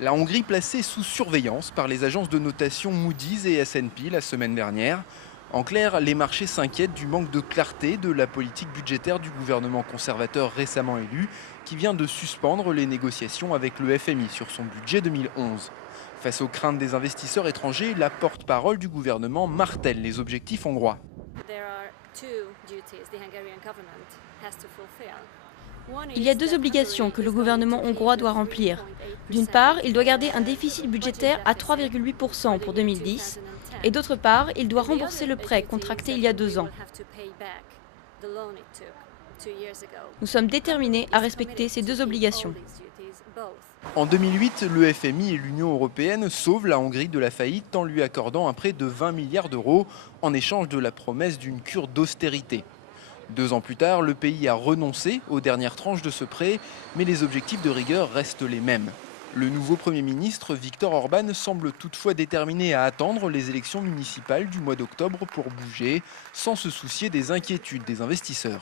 La Hongrie placée sous surveillance par les agences de notation Moody's et S&P la semaine dernière. En clair, les marchés s'inquiètent du manque de clarté de la politique budgétaire du gouvernement conservateur récemment élu, qui vient de suspendre les négociations avec le FMI sur son budget 2011. Face aux craintes des investisseurs étrangers, la porte-parole du gouvernement martèle les objectifs hongrois. Il y a deux obligations que le gouvernement hongrois doit remplir. D'une part, il doit garder un déficit budgétaire à 3,8% pour 2010 et d'autre part, il doit rembourser le prêt contracté il y a 2 ans. Nous sommes déterminés à respecter ces deux obligations. En 2008, le FMI et l'Union européenne sauvent la Hongrie de la faillite en lui accordant un prêt de 20 milliards d'euros en échange de la promesse d'une cure d'austérité. 2 ans plus tard, le pays a renoncé aux dernières tranches de ce prêt, mais les objectifs de rigueur restent les mêmes. Le nouveau Premier ministre, Viktor Orban, semble toutefois déterminé à attendre les élections municipales du mois d'octobre pour bouger, sans se soucier des inquiétudes des investisseurs.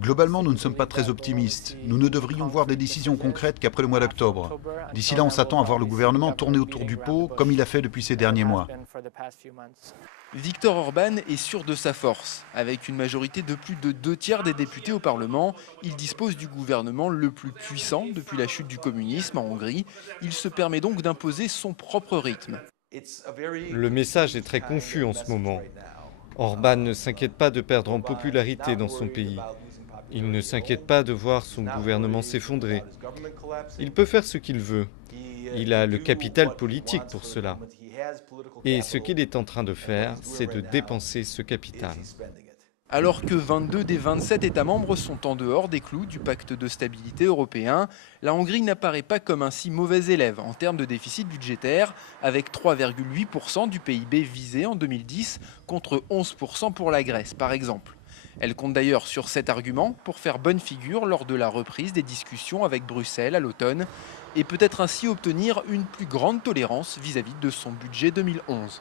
Globalement, nous ne sommes pas très optimistes. Nous ne devrions voir des décisions concrètes qu'après le mois d'octobre. D'ici là, on s'attend à voir le gouvernement tourner autour du pot, comme il a fait depuis ces derniers mois. Viktor Orban est sûr de sa force. Avec une majorité de plus de 2/3 des députés au Parlement, il dispose du gouvernement le plus puissant depuis la chute du communisme en Hongrie. Il se permet donc d'imposer son propre rythme. Le message est très confus en ce moment. Orban ne s'inquiète pas de perdre en popularité dans son pays. Il ne s'inquiète pas de voir son gouvernement s'effondrer. Il peut faire ce qu'il veut. Il a le capital politique pour cela. Et ce qu'il est en train de faire, c'est de dépenser ce capital. Alors que 22 des 27 États membres sont en dehors des clous du pacte de stabilité européen, la Hongrie n'apparaît pas comme un si mauvais élève en termes de déficit budgétaire, avec 3,8% du PIB visé en 2010 contre 11% pour la Grèce par exemple. Elle compte d'ailleurs sur cet argument pour faire bonne figure lors de la reprise des discussions avec Bruxelles à l'automne et peut-être ainsi obtenir une plus grande tolérance vis-à-vis de son budget 2011.